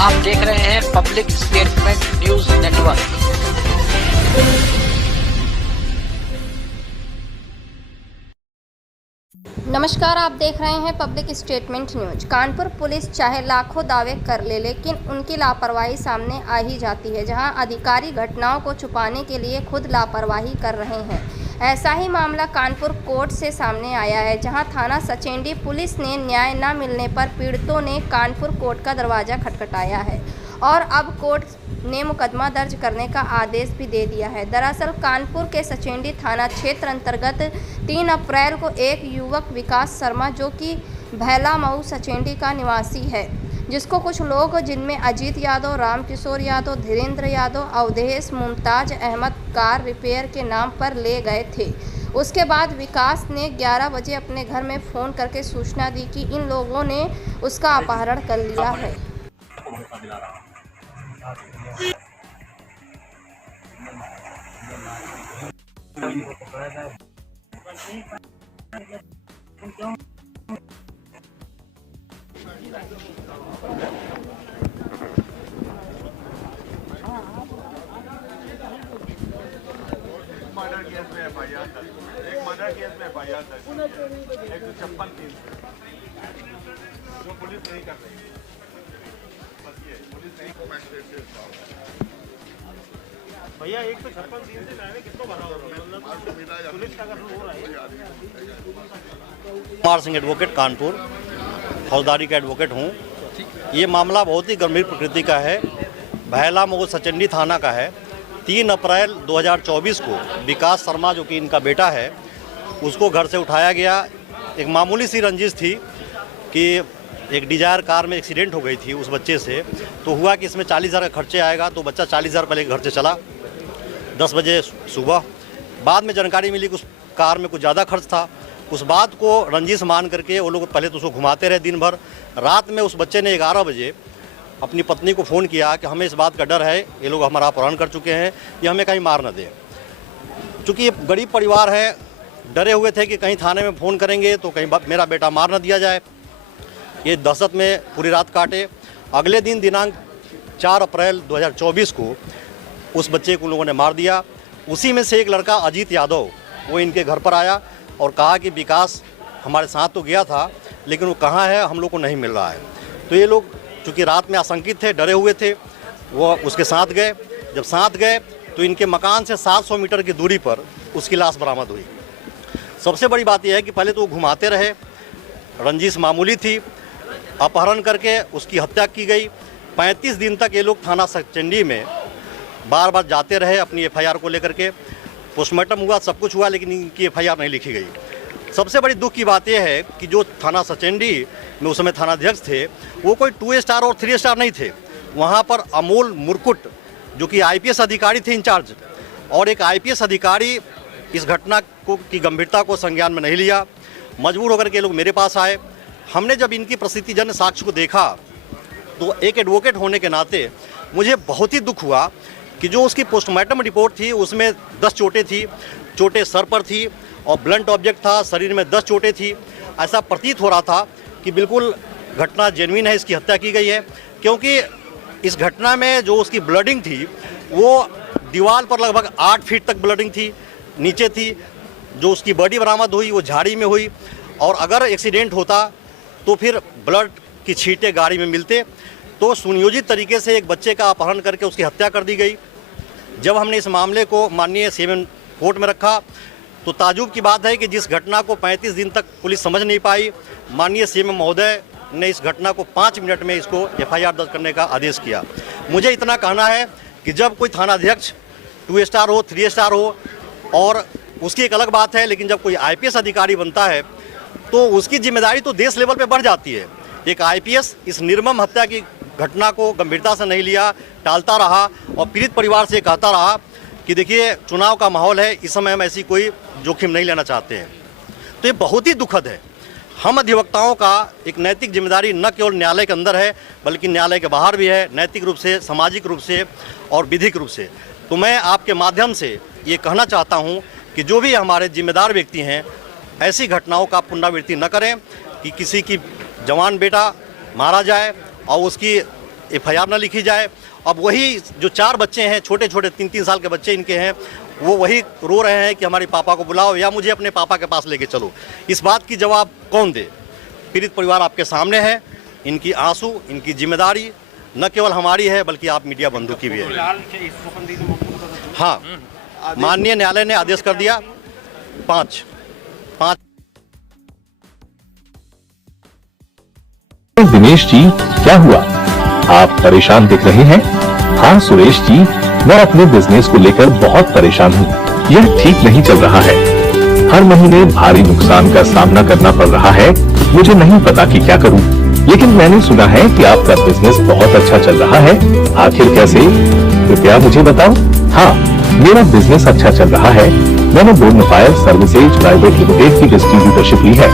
आप देख रहे हैं पब्लिक स्टेटमेंट न्यूज नेटवर्क। नमस्कार, आप देख रहे हैं public statement news. Kanpur police चाहे लाखों दावे कर ले, लेकिन उनकी लापरवाही सामने आ ही जाती है। जहां अधिकारी घटनाओं को छुपाने के लिए खुद लापरवाही कर रहे हैं। ऐसा ही मामला कानपुर कोर्ट से सामने आया है, जहां थाना सचेंडी पुलिस ने न्याय न मिलने पर पीड़ितों ने कानपुर कोर्ट का दरवाजा खटखटाया है और अब कोर्ट ने मुकदमा दर्ज करने का आदेश भी दे दिया है। दरअसल कानपुर के सचेंडी थाना क्षेत्र अंतर्गत 3 अप्रैल को एक युवक विकास शर्मा, जो कि भैला मऊ सचेंडी का निवासी है, जिसको कुछ लोग जिनमें अजीत यादव, रामकिशोर यादव, धीरेन्द्र यादव, अवधेश, मुमताज अहमद कार रिपेयर के नाम पर ले गए थे। उसके बाद विकास ने 11 बजे अपने घर में फ़ोन करके सूचना दी कि इन लोगों ने उसका अपहरण कर लिया है। मर्डर केस में एफआईआर दर्ज, एक मर्डर केस में एफआईआर दर्ज, 156(3) जो पुलिस नहीं कर रही। बस ये पुलिस नहीं भैया 156(3) से मैंने कितना भरा होगा पुलिस का अगर हो रहा है। कुमार सिंह एडवोकेट कानपुर, फौजदारी का एडवोकेट हूँ। ये मामला बहुत ही गंभीर प्रकृति का है। भैला मऊ सचेंडी थाना का है। 3 अप्रैल 2024 को विकास शर्मा, जो कि इनका बेटा है, उसको घर से उठाया गया। एक मामूली सी रंजिश थी कि एक डिजायर कार में एक्सीडेंट हो गई थी उस बच्चे से, तो हुआ कि इसमें 40,000 का खर्चे आएगा, तो बच्चा 40,000 पहले घर से चला 10 बजे सुबह। बाद में जानकारी मिली कि उस कार में कुछ ज़्यादा खर्च था। उस बात को रंजिश मान करके वो लोग पहले तो उसको घुमाते रहे दिन भर। रात में उस बच्चे ने 11 बजे अपनी पत्नी को फ़ोन किया कि हमें इस बात का डर है, ये लोग हमारा अपहरण कर चुके हैं, ये हमें कहीं मार न दें। चूँकि ये गरीब परिवार है, डरे हुए थे कि कहीं थाने में फ़ोन करेंगे तो कहीं मेरा बेटा मार न दिया जाए। ये दहशत में पूरी रात काटे। अगले दिन दिनांक 4 अप्रैल 2024 को उस बच्चे को लोगों ने मार दिया। उसी में से एक लड़का अजीत यादव, वो इनके घर पर आया और कहा कि विकास हमारे साथ तो गया था, लेकिन वो कहाँ है, हम लोग को नहीं मिल रहा है। तो ये लोग चूँकि रात में आशंकित थे, डरे हुए थे, वो उसके साथ गए। जब साथ गए तो इनके मकान से 700 मीटर की दूरी पर उसकी लाश बरामद हुई। सबसे बड़ी बात यह है कि पहले तो वो घुमाते रहे, रंजिश मामूली थी, अपहरण करके उसकी हत्या की गई। 35 दिन तक ये लोग थाना सचेंडी में बार बार जाते रहे अपनी एफआईआर को लेकर के। पोस्टमार्टम हुआ, सब कुछ हुआ, लेकिन इनकी एफआईआर नहीं लिखी गई। सबसे बड़ी दुख की बात यह है कि जो थाना सचेंडी में उस समय थानाध्यक्ष थे, वो कोई 2 स्टार और 3 स्टार नहीं थे। वहाँ पर अमोल मुरकुट, जो कि आईपीएस अधिकारी थे इंचार्ज, और एक आईपीएस अधिकारी इस घटना को की गंभीरता को संज्ञान में नहीं लिया। मजबूर होकर के लोग मेरे पास आए। हमने जब इनकी प्रसिद्धिजन्य साक्ष्य को देखा तो एक एडवोकेट होने के नाते मुझे बहुत ही दुख हुआ कि जो उसकी पोस्टमार्टम रिपोर्ट थी उसमें 10 चोटें थी, चोटें सर पर थी और ब्लंट ऑब्जेक्ट था, शरीर में 10 चोटें थी। ऐसा प्रतीत हो रहा था कि बिल्कुल घटना जेन्युइन है, इसकी हत्या की गई है। क्योंकि इस घटना में जो उसकी ब्लडिंग थी वो दीवार पर लगभग 8 फीट तक ब्लडिंग थी, नीचे थी। जो उसकी बॉडी बरामद हुई वो झाड़ी में हुई, और अगर एक्सीडेंट होता तो फिर ब्लड की छींटे गाड़ी में मिलते। तो सुनियोजित तरीके से एक बच्चे का अपहरण करके उसकी हत्या कर दी गई। जब हमने इस मामले को माननीय सीएम कोर्ट में रखा तो ताजुब की बात है कि जिस घटना को 35 दिन तक पुलिस समझ नहीं पाई, माननीय सीएम महोदय ने इस घटना को 5 मिनट में इसको एफआईआर दर्ज करने का आदेश किया। मुझे इतना कहना है कि जब कोई थानाध्यक्ष 2 स्टार हो, 3 स्टार हो, और उसकी एक अलग बात है, लेकिन जब कोई आईपीएस अधिकारी बनता है तो उसकी जिम्मेदारी तो देश लेवल पे बढ़ जाती है। एक आईपीएस इस निर्मम हत्या की घटना को गंभीरता से नहीं लिया, टालता रहा और पीड़ित परिवार से कहता रहा कि देखिए चुनाव का माहौल है, इस समय हम ऐसी कोई जोखिम नहीं लेना चाहते हैं। तो ये बहुत ही दुखद है। हम अधिवक्ताओं का एक नैतिक जिम्मेदारी न केवल न्यायालय के अंदर है, बल्कि न्यायालय के बाहर भी है, नैतिक रूप से, सामाजिक रूप से और विधिक रूप से। तो मैं आपके माध्यम से ये कहना चाहता हूँ कि जो भी हमारे जिम्मेदार व्यक्ति हैं, ऐसी घटनाओं का पुनरावृत्ति न करें कि किसी की जवान बेटा मारा जाए और उसकी FIR ना लिखी जाए। अब वही जो 4 बच्चे हैं, छोटे छोटे 3-3 साल के बच्चे इनके हैं, वो वही रो रहे हैं कि हमारे पापा को बुलाओ या मुझे अपने पापा के पास लेके चलो। इस बात की जवाब कौन दे? पीड़ित परिवार आपके सामने है। इनकी आंसू, इनकी जिम्मेदारी न केवल हमारी है बल्कि आप मीडिया बंधु की भी है। हाँ, माननीय न्यायालय ने आदेश कर दिया 5 दिनेश जी, क्या हुआ? आप परेशान दिख रहे हैं। हाँ सुरेश जी, मैं अपने बिजनेस को लेकर बहुत परेशान हूँ। यह ठीक नहीं चल रहा है। हर महीने भारी नुकसान का सामना करना पड़ रहा है। मुझे नहीं पता कि क्या करूँ, लेकिन मैंने सुना है कि आपका बिजनेस बहुत अच्छा चल रहा है। आखिर कैसे? कृपया मुझे बताओ। हाँ, मेरा बिजनेस अच्छा चल रहा है। मैंने बोर्नफायर सर्विसेज प्राइवेट लिमिटेड की डिस्ट्रीब्यूटरशिप ली है।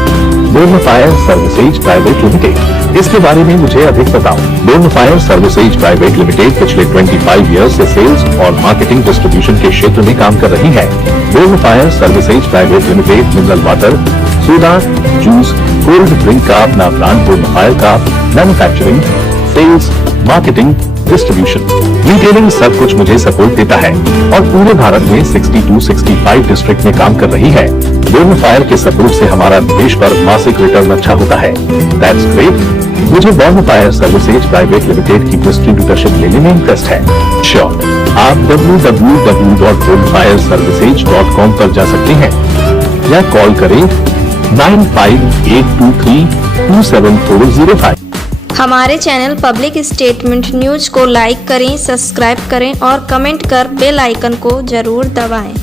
बोर्नफायर सर्विसेज प्राइवेट लिमिटेड, इसके बारे में मुझे अधिक बताओ। बोर्नफायर सर्विसेज प्राइवेट लिमिटेड पिछले 25 ईयर्स से सेल्स और मार्केटिंग डिस्ट्रीब्यूशन के क्षेत्र में काम कर रही है। Bonfire services private limited mineral water, soda, juice, cold drink का अपना ब्रांड बोर्नफायर का manufacturing, sales, marketing, distribution, retailing सब कुछ मुझे सपोर्ट देता है और पूरे भारत में 62-65 डिस्ट्रिक्ट में काम कर रही है। बोर्नफायर के सपोर्ट से हमारा निवेश पर मासिक रिटर्न अच्छा होता है। That's great. मुझे बोर्नफायर सर्विसेज प्राइवेट लिमिटेड की डिस्ट्रीब्यूटरशिप लेने में इंटरेस्ट है। श्योर, आप www.bournfireservices.com पर जा सकते हैं या कॉल करें 9582327405। हमारे चैनल पब्लिक स्टेटमेंट न्यूज को लाइक करें, सब्सक्राइब करें और कमेंट कर बेल आइकन को जरूर दबाएं।